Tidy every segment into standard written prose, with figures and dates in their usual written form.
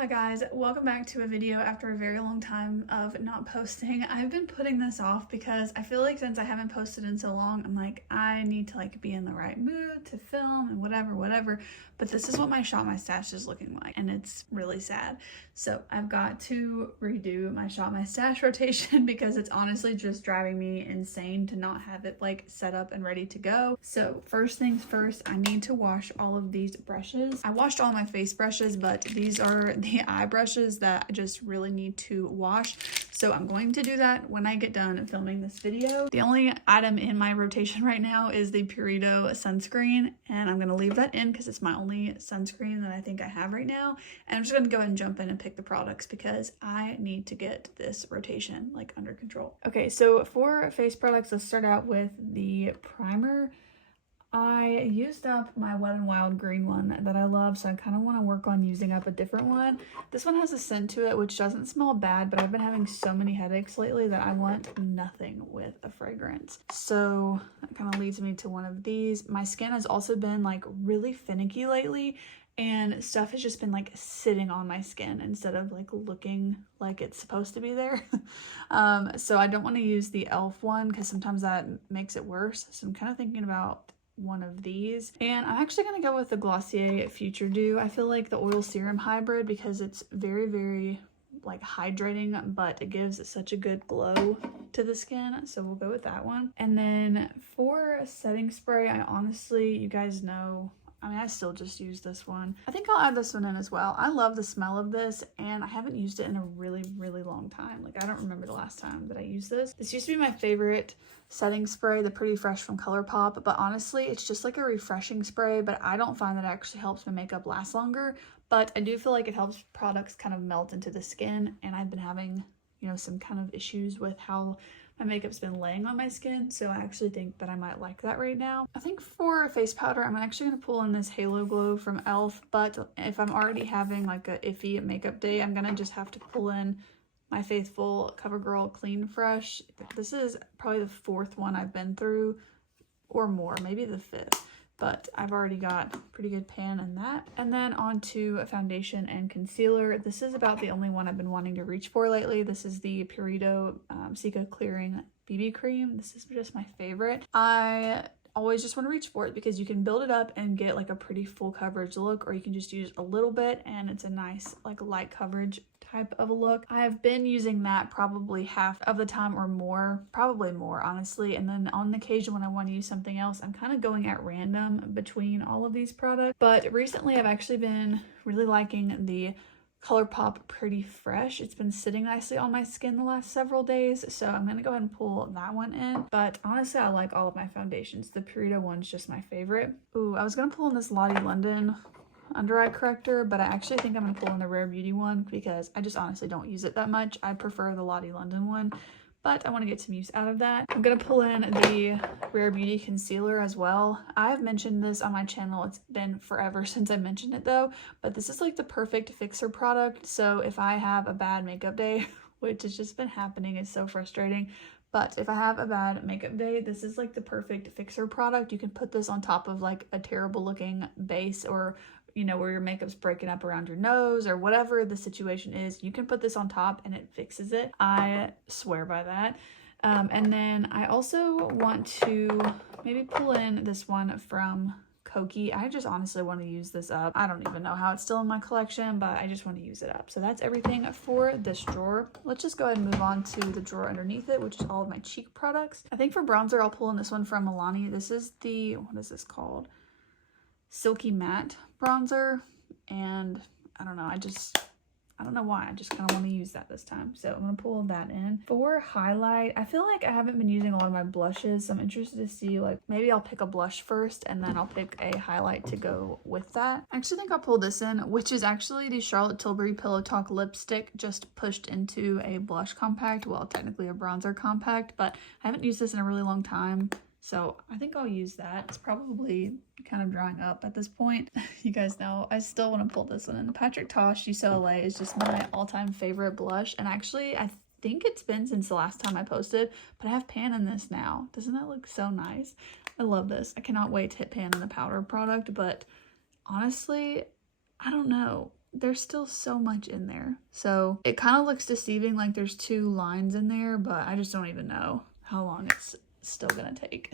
Hi guys, welcome back to a video after a very long time of not posting. I've been putting this off because I feel like since I haven't posted in so long, I'm like, I need to be in the right mood to film and whatever. But this is what my Shop My Stash is looking like and it's really sad. So I've got to redo my Shop My Stash rotation because it's honestly just driving me insane to not have it set up and ready to go. So first things first, I need to wash all of these brushes. I washed all my face brushes, but these are the eye brushes that I just really need to wash. So I'm going to do that when I get done filming this video. The only item in my rotation right now is the Purito sunscreen, and I'm going to leave that in because it's my only sunscreen that I think I have right now. And I'm just going to go ahead and jump in and pick the products because I need to get this rotation under control. Okay, so for face products, let's start out with the primer. I used up my Wet n Wild green one that I love, so I kind of want to work on using up a different one. This one has a scent to it which doesn't smell bad, but I've been having so many headaches lately that I want nothing with a fragrance. So that kind of leads me to one of these. My skin has also been really finicky lately, and stuff has just been sitting on my skin instead of looking like it's supposed to be there. So I don't want to use the e.l.f. one because sometimes that makes it worse. So I'm kind of thinking about one of these, and I'm actually going to go with the Glossier Future Dew. I feel like the oil serum hybrid because it's very hydrating, but it gives such a good glow to the skin, so we'll go with that one. And then for setting spray, I honestly, you guys know, I still just use this one. I think I'll add this one in as well. I love the smell of this, and I haven't used it in a really long time. I don't remember the last time that I used this. This used to be my favorite setting spray, the Pretty Fresh from ColourPop, but honestly, it's just a refreshing spray, but I don't find that it actually helps my makeup last longer, but I do feel like it helps products kind of melt into the skin, and I've been having, some kind of issues with how my makeup's been laying on my skin, so I actually think that I might like that right now. I think for face powder, I'm actually going to pull in this Halo Glow from e.l.f., but if I'm already having a iffy makeup day, I'm going to just have to pull in my faithful CoverGirl Clean Fresh. This is probably the fourth one I've been through, or more, maybe the fifth. But I've already got pretty good pan in that. And then on to foundation and concealer. This is about the only one I've been wanting to reach for lately. This is the Purito Cica Clearing BB Cream. This is just my favorite. I always just want to reach for it because you can build it up and get a pretty full coverage look, or you can just use a little bit and it's a nice light coverage type of a look. I have been using that probably half of the time or more, probably more honestly, and then on the occasion when I want to use something else, I'm kind of going at random between all of these products. But recently I've actually been really liking the ColourPop Pretty Fresh. It's been sitting nicely on my skin the last several days, so I'm gonna go ahead and pull that one in. But honestly, I like all of my foundations. The Purito one's just my favorite. Ooh, I was gonna pull in this Lottie London under eye corrector, but I actually think I'm gonna pull in the Rare Beauty one because I just honestly don't use it that much. I prefer the Lottie London one, but I want to get some use out of that. I'm gonna pull in the Rare Beauty concealer as well. I've mentioned this on my channel. It's been forever since I mentioned it though, but this is the perfect fixer product. So if I have a bad makeup day, which has just been happening, it's so frustrating, but if I have a bad makeup day, this is the perfect fixer product. You can put this on top of a terrible looking base, or where your makeup's breaking up around your nose or whatever the situation is, you can put this on top and it fixes it. I swear by that. And then I also want to maybe pull in this one from Koki. I just honestly want to use this up. I don't even know how it's still in my collection, but I just want to use it up. So that's everything for this drawer. Let's just go ahead and move on to the drawer underneath it, which is all of my cheek products. I think for bronzer, I'll pull in this one from Milani. This is the, what is this called? Silky Matte bronzer, and I don't know, I don't know why, I just kind of want to use that this time, so I'm gonna pull that in. For highlight, I feel like I haven't been using a lot of my blushes, so I'm interested to see maybe I'll pick a blush first and then I'll pick a highlight to go with that. I actually think I'll pull this in, which is actually the Charlotte Tilbury Pillow Talk lipstick just pushed into a blush compact, well technically a bronzer compact, but I haven't used this in a really long time. So I think I'll use that. It's probably kind of drying up at this point. You guys know I still want to pull this one in. Patrick Tosh You So LA is just my all-time favorite blush. And actually, I think it's been since the last time I posted, but I have pan in this now. Doesn't that look so nice? I love this. I cannot wait to hit pan in the powder product, but honestly, I don't know. there's still so much in there. So it kind of looks deceiving, like there's 2 lines in there, but I just don't even know how long it's still gonna take.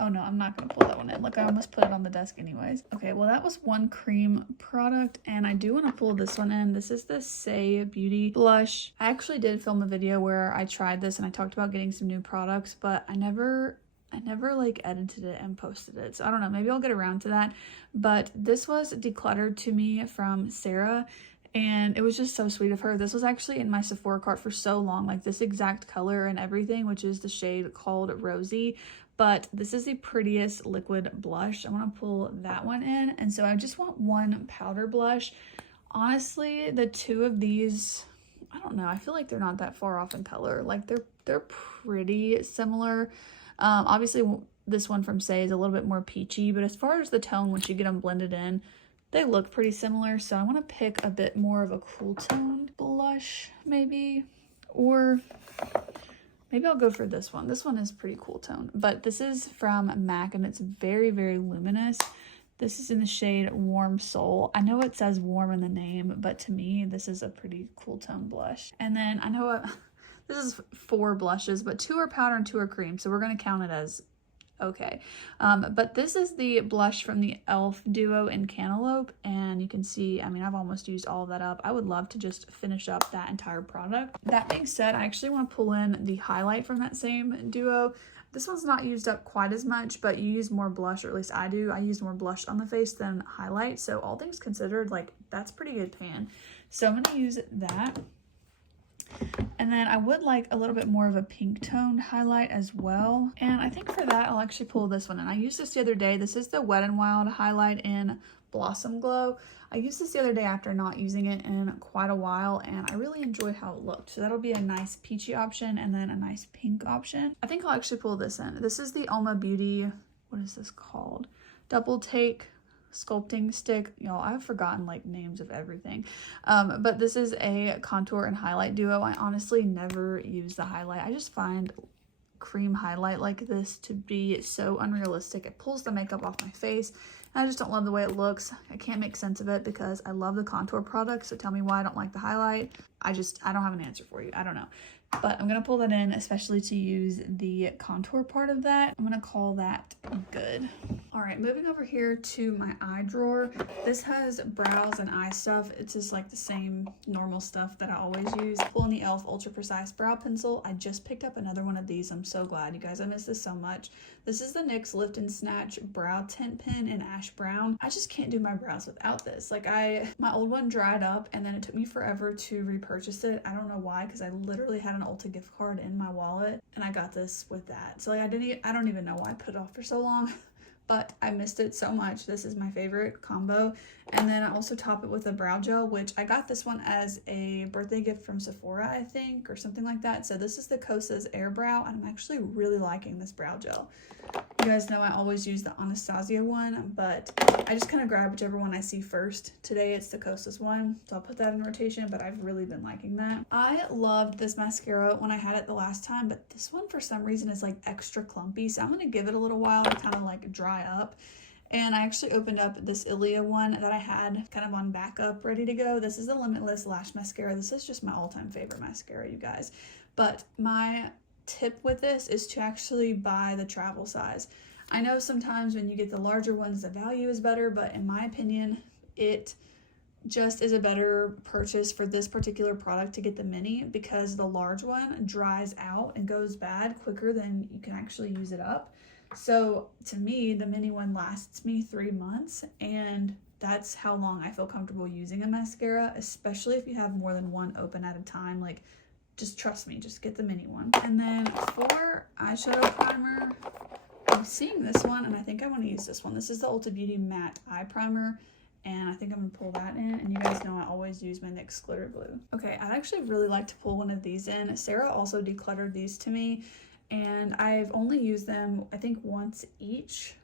Oh no, I'm not gonna pull that one in. Look, I almost put it on the desk anyways. Okay, well that was one cream product, and I do want to pull this one in. This is the Say Beauty blush. I actually did film a video where I tried this and I talked about getting some new products, but I never like edited it and posted it. So I don't know, maybe I'll get around to that. But this was decluttered to me from Sarah, and it was just so sweet of her. This was actually in my Sephora cart for so long, like this exact color and everything, which is the shade called Rosy. But this is the prettiest liquid blush. I want to pull that one in. And so I just want one powder blush. Honestly, the 2 of these, I don't know, I feel like they're not that far off in color. Like they're pretty similar. Obviously this one from Say is a little bit more peachy, but as far as the tone, once you get them blended in, they look pretty similar. So I want to pick a bit more of a cool toned blush maybe, or maybe I'll go for this one. This one is pretty cool tone, but this is from MAC and it's very, very luminous. This is in the shade Warm Soul. I know it says warm in the name, but to me, this is a pretty cool tone blush. And then I know this is 4 blushes, but 2 are powder and 2 are cream. So we're going to count it as okay. But this is the blush from the e.l.f. duo in Cantaloupe, and you can see, I mean, I've almost used all of that up. I would love to just finish up that entire product. That being said, I actually want to pull in the highlight from that same duo. This one's not used up quite as much, but you use more blush, or at least I do. I use more blush on the face than highlight, so all things considered, like, that's pretty good pan. So I'm going to use that. And then I would like a little bit more of a pink toned highlight as well. And I think for that, I'll actually pull this one in. I used this the other day. This is the Wet n Wild highlight in Blossom Glow. I used this the other day after not using it in quite a while, and I really enjoyed how it looked. So that'll be a nice peachy option and then a nice pink option. I think I'll actually pull this in. This is the Alma Beauty, what is this called? Double Take sculpting stick. Y'all, I've forgotten like names of everything, but this is a contour and highlight duo. I honestly never use the highlight. I just find cream highlight like this to be so unrealistic. It pulls the makeup off my face, and I just don't love the way it looks. I can't make sense of it because I love the contour product, so tell me why I don't like the highlight. I don't have an answer for you. I don't know. But I'm going to pull that in, especially to use the contour part of that. I'm going to call that good. All right, moving over here to my eye drawer. This has brows and eye stuff. It's just like the same normal stuff that I always use. Pulling the e.l.f. Ultra Precise Brow Pencil. I just picked up another one of these. I'm so glad, you guys. I miss this so much. This is the NYX Lift and Snatch Brow Tint Pen in Ash Brown. I just can't do my brows without this. Like my old one dried up, and then it took me forever to repurchase it. I don't know why, because I literally had an Ulta gift card in my wallet, and I got this with that. So like I don't even know why I put it off for so long. But I missed it so much. This is my favorite combo. And then I also top it with a brow gel, which I got this one as a birthday gift from Sephora, I think, or something like that. So this is the Kosas Air Brow, and I'm actually really liking this brow gel. You guys know I always use the Anastasia one, but I just kind of grab whichever one I see first. Today it's the Kosas one, so I'll put that in rotation, but I've really been liking that. I loved this mascara when I had it the last time, but this one for some reason is like extra clumpy, so I'm going to give it a little while to kind of like dry up. And I actually opened up this Ilia one that I had kind of on backup ready to go. This is the Limitless Lash Mascara. This is just my all-time favorite mascara, you guys. But my tip with this is to actually buy the travel size. I know sometimes when you get the larger ones, the value is better, but in my opinion, it just is a better purchase for this particular product to get the mini, because the large one dries out and goes bad quicker than you can actually use it up. So to me, the mini one lasts me 3 months, and that's how long I feel comfortable using a mascara, especially if you have more than one open at a time. Like, just trust me, just get the mini one. And then for eyeshadow primer, I'm seeing this one, and I think I want to use this one. This is the Ulta Beauty Matte Eye Primer, and I think I'm going to pull that in. And you guys know I always use my NYX Glitter Glue. Okay, I'd actually really like to pull one of these in. Sarah also decluttered these to me, and I've only used them, I think, once each.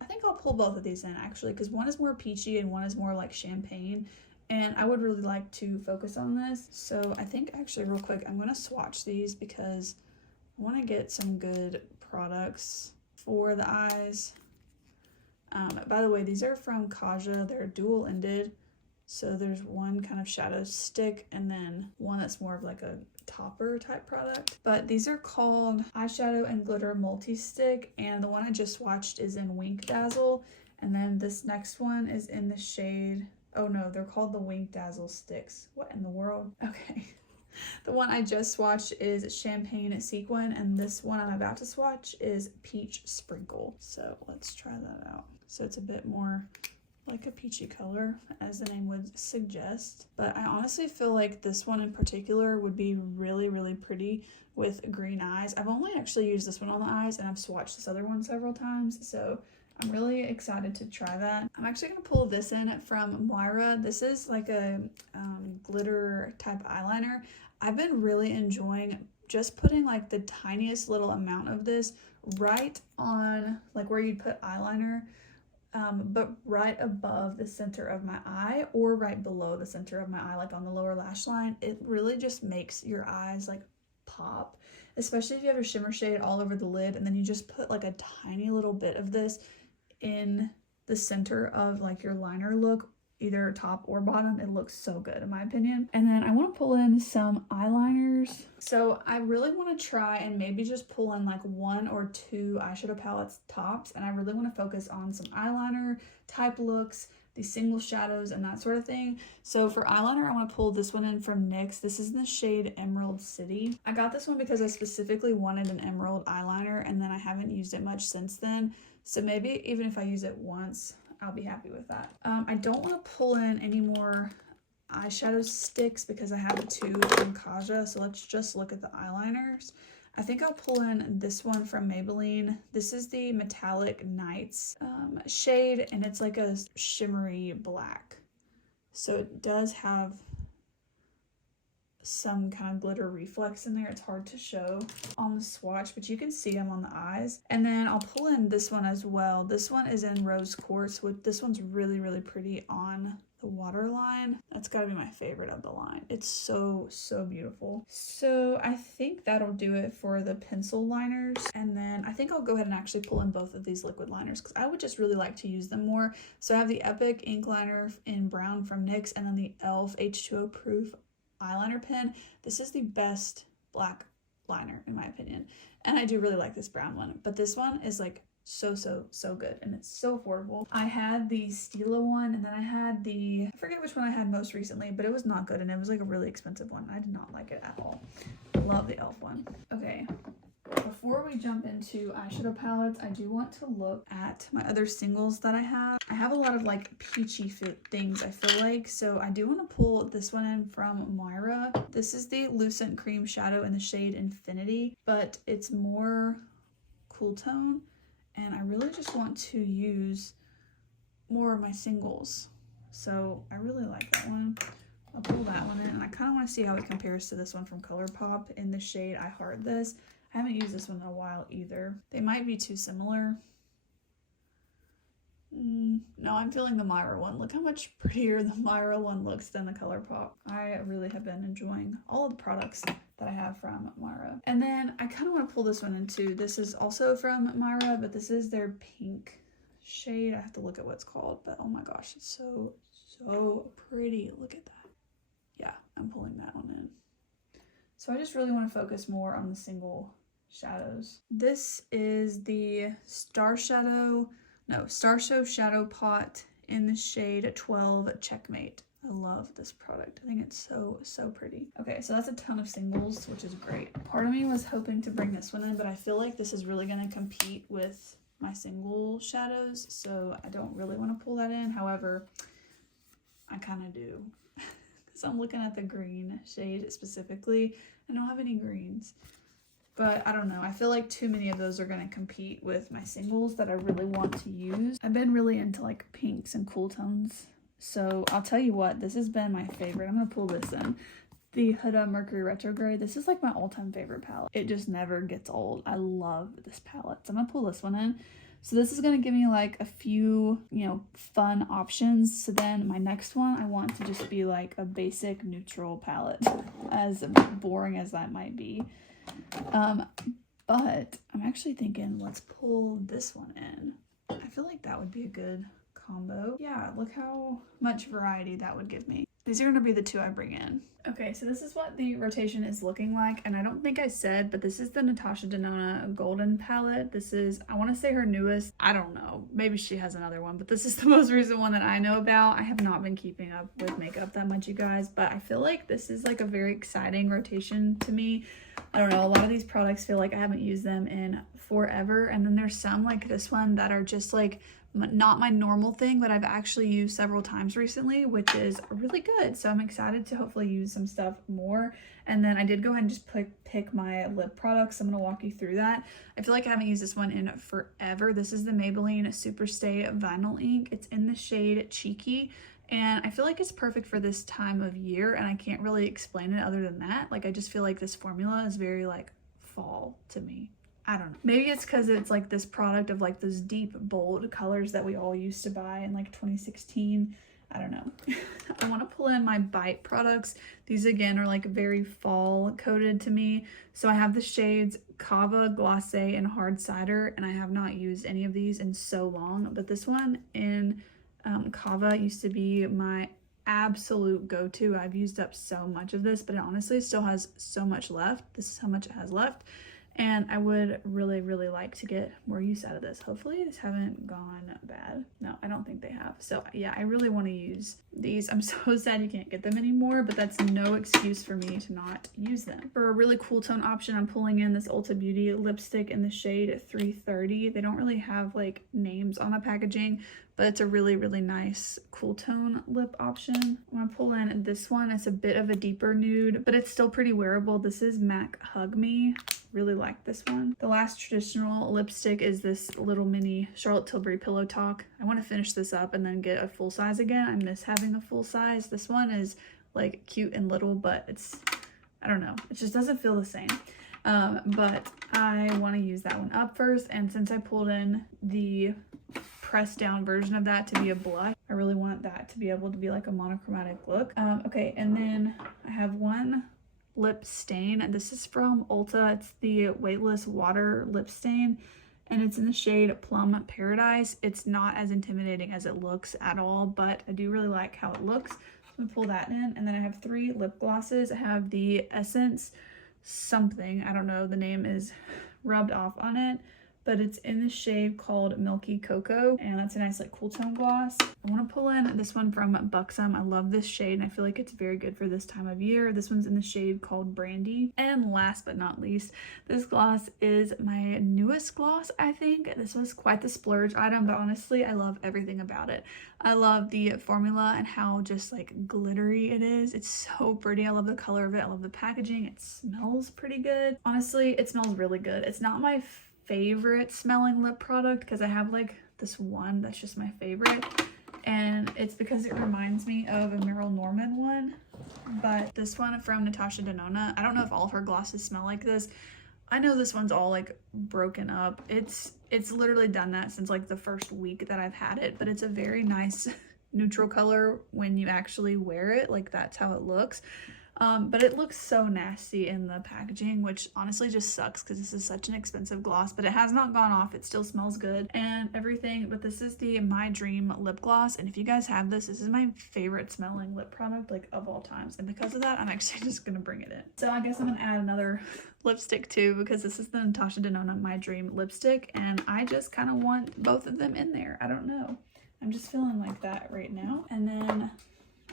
I think I'll pull both of these in, actually, because one is more peachy and one is more like champagne, and I would really like to focus on this. So I think, actually, real quick, I'm going to swatch these because I want to get some good products for the eyes. By the way, these are from Kaja. They're dual-ended. So there's one kind of shadow stick and then one that's more of like a topper type product. But these are called Eyeshadow and Glitter Multi-Stick, and the one I just swatched is in Wink Dazzle. And then this next one is in the shade, oh no, they're called the Wink Dazzle Sticks. What in the world? Okay. The one I just swatched is Champagne Sequin, and this one I'm about to swatch is Peach Sprinkle. So let's try that out. So it's a bit more like a peachy color, as the name would suggest. But I honestly feel like this one in particular would be really, really pretty with green eyes. I've only actually used this one on the eyes, and I've swatched this other one several times, so I'm really excited to try that. I'm actually going to pull this in from Moira. This is like a glitter type eyeliner. I've been really enjoying just putting like the tiniest little amount of this right on like where you'd put eyeliner, but right above the center of my eye or right below the center of my eye, like on the lower lash line. It really just makes your eyes like pop, especially if you have a shimmer shade all over the lid and then you just put like a tiny little bit of this in the center of like your liner look, either top or bottom. It looks so good in my opinion. And then I want to pull in some eyeliners. So I really want to try and maybe just pull in like 1 or 2 eyeshadow palettes tops, and I really want to focus on some eyeliner type looks, these single shadows and that sort of thing. So for eyeliner, I want to pull this one in from NYX. This is in the shade Emerald City. I got this one because I specifically wanted an emerald eyeliner, and then I haven't used it much since then. So maybe even if I use it once, I'll be happy with that. I don't want to pull in any more eyeshadow sticks because I have 2 from Kaja. So let's just look at the eyeliners. I think I'll pull in this one from Maybelline. This is the Metallic Nights shade, and it's like a shimmery black. So it does have some kind of glitter reflex in there. It's hard to show on the swatch, but you can see them on the eyes. And then I'll pull in this one as well. This one is in Rose Quartz. This one's really, really pretty on the waterline. That's gotta be my favorite of the line. It's so, so beautiful. So I think that'll do it for the pencil liners. And then I think I'll go ahead and actually pull in both of these liquid liners because I would just really like to use them more. So I have the Epic ink liner in brown from NYX, and then the e.l.f. H2O Proof eyeliner pen. This is the best black liner in my opinion, and I do really like this brown one, but this one is like so good, and it's so affordable. I had the Stila one, and then I had the, I forget which one I had most recently, but it was not good, and it was like a really expensive one. I did not like it at all. Love the e.l.f. one. Okay, before we jump into eyeshadow palettes, I do want to look at my other singles that I have. I have a lot of like peachy things, I feel like, so I do want to pull this one in from Moira. This is the Lucent Cream Shadow in the shade Infinity, but it's more cool tone, and I really just want to use more of my singles. So I really like that one. I'll pull that one in, and I kind of want to see how it compares to this one from ColourPop in the shade I Heart This. I haven't used this one in a while either. They might be too similar. No, I'm feeling the Moira one. Look how much prettier the Moira one looks than the ColourPop. I really have been enjoying all of the products that I have from Moira. And then I kind of want to pull this one in too. This is also from Moira, but this is their pink shade. I have to look at what it's called, but oh my gosh, it's so pretty. Look at that. Yeah, I'm pulling that one in. So I just really want to focus more on the single shadows. This is the Star Show Shadow Pot in the shade 12 Checkmate. I love this product. I think it's so pretty. Okay, so that's a ton of singles, which is great. Part of me was hoping to bring this one in, but I feel like this is really going to compete with my single shadows, so I don't really want to pull that in. However, I kind of do. So I'm looking at the green shade specifically. I don't have any greens, but I don't know. I feel like too many of those are going to compete with my singles that I really want to use. I've been really into like pinks and cool tones. So I'll tell you what, this has been my favorite. I'm going to pull this in. The Huda Mercury Retrograde. This is like my all-time favorite palette. It just never gets old. I love this palette. So I'm going to pull this one in. So this is going to give me like a few, fun options. So then my next one, I want to just be like a basic neutral palette, as boring as that might be. But I'm actually thinking, let's pull this one in. I feel like that would be a good combo. Yeah, look how much variety that would give me. These are going to be the two I bring in. Okay, so this is what the rotation is looking like, and I don't think I said, but this is the Natasha Denona Golden palette. This is, I want to say, her newest. I don't know, maybe she has another one, but this is the most recent one that I know about. I have not been keeping up with makeup that much, you guys, but I feel like this is like a very exciting rotation to me. I don't know, a lot of these products feel like I haven't used them in forever, and then there's some like this one that are just like not my normal thing, but I've actually used several times recently, which is really good. So I'm excited to hopefully use some stuff more. And then I did go ahead and just pick my lip products. I'm going to walk you through that. I feel like I haven't used this one in forever. This is the Maybelline Superstay Vinyl Ink. It's in the shade Cheeky. And I feel like it's perfect for this time of year, and I can't really explain it other than that. Like, I just feel like this formula is very like fall to me. I don't know. Maybe it's because it's like this product of like those deep, bold colors that we all used to buy in like 2016. I don't know. I want to pull in my Bite products. These again are like very fall coded to me. So I have the shades Cava, Glacé, and Hard Cider, and I have not used any of these in so long. But this one in Cava used to be my absolute go-to. I've used up so much of this, but it honestly still has so much left. This is how much it has left. And I would really, really like to get more use out of this. Hopefully these haven't gone bad. No, I don't think they have. So yeah, I really want to use these. I'm so sad you can't get them anymore, but that's no excuse for me to not use them. For a really cool tone option, I'm pulling in this Ulta Beauty lipstick in the shade 330. They don't really have like names on the packaging, but it's a really, really nice cool tone lip option. I'm gonna pull in this one. It's a bit of a deeper nude, but it's still pretty wearable. This is MAC Hug Me. Really like this one. The last traditional lipstick is this little mini Charlotte Tilbury Pillow Talk. I want to finish this up and then get a full size again. I miss having a full size. This one is like cute and little, but it's, I don't know, it just doesn't feel the same. But I want to use that one up first, and since I pulled in the pressed down version of that to be a blush, I really want that to be able to be like a monochromatic look. Okay, and then I have one lip stain. This is from Ulta. It's the Weightless Water Lip Stain, and it's in the shade Plum Paradise. It's not as intimidating as it looks at all, but I do really like how it looks. I'm gonna pull that in, and then I have three lip glosses. I have the Essence something, I don't know, the name is rubbed off on it, but it's in the shade called Milky Cocoa, and that's a nice like cool tone gloss. I want to pull in this one from Buxom. I love this shade, and I feel like it's very good for this time of year. This one's in the shade called Brandy. And last but not least, this gloss is my newest gloss, I think. This was quite the splurge item, but honestly, I love everything about it. I love the formula and how just like glittery it is. It's so pretty. I love the color of it. I love the packaging. It smells pretty good. Honestly, it smells really good. It's not my favorite smelling lip product because I have like this one that's just my favorite, and it's because it reminds me of a Meryl Norman one. But this one from Natasha Denona, I don't know if all of her glosses smell like this. I know this one's all like broken up. It's literally done that since like the first week that I've had it, but it's a very nice neutral color when you actually wear it. Like, that's how it looks. But it looks so nasty in the packaging, which honestly just sucks because this is such an expensive gloss, but it has not gone off. It still smells good and everything. But this is the My Dream lip gloss, and if you guys have this, this is my favorite smelling lip product like of all times, and because of that, I'm actually just gonna bring it in. So I guess I'm gonna add another lipstick too, because this is the Natasha Denona My Dream lipstick, and I just kind of want both of them in there. I don't know, I'm just feeling like that right now. And then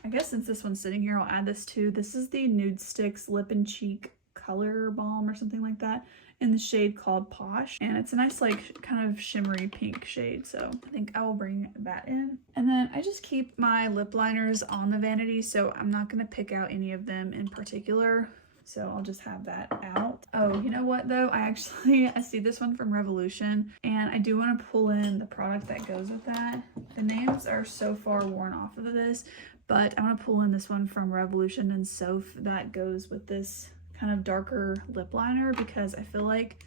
I guess since this one's sitting here, I'll add this too. This is the Nude Sticks Lip and Cheek Color Balm or something like that in the shade called Posh. And it's a nice like kind of shimmery pink shade. So I think I will bring that in. And then I just keep my lip liners on the Vanity, so I'm not going to pick out any of them in particular. So I'll just have that out. Oh, you know what though? I see this one from Revolution, and I do want to pull in the product that goes with that. The names are so far worn off of this, but I want to pull in this one from Revolution and Soph that goes with this kind of darker lip liner, because I feel like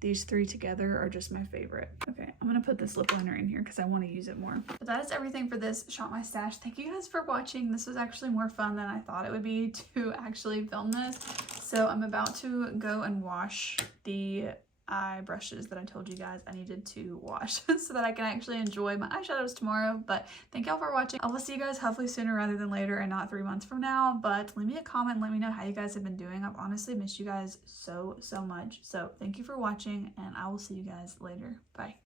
these three together are just my favorite. Okay, I'm gonna put this lip liner in here because I want to use it more. But that is everything for this Shop My Stash. Thank you guys for watching. This was actually more fun than I thought it would be to actually film this. So I'm about to go and wash the eye brushes that I told you guys I needed to wash so that I can actually enjoy my eyeshadows tomorrow. But thank y'all for watching. I will see you guys hopefully sooner rather than later and not 3 months from now. But leave me a comment and let me know how you guys have been doing. I've honestly missed you guys so much. So thank you for watching, and I will see you guys later. Bye.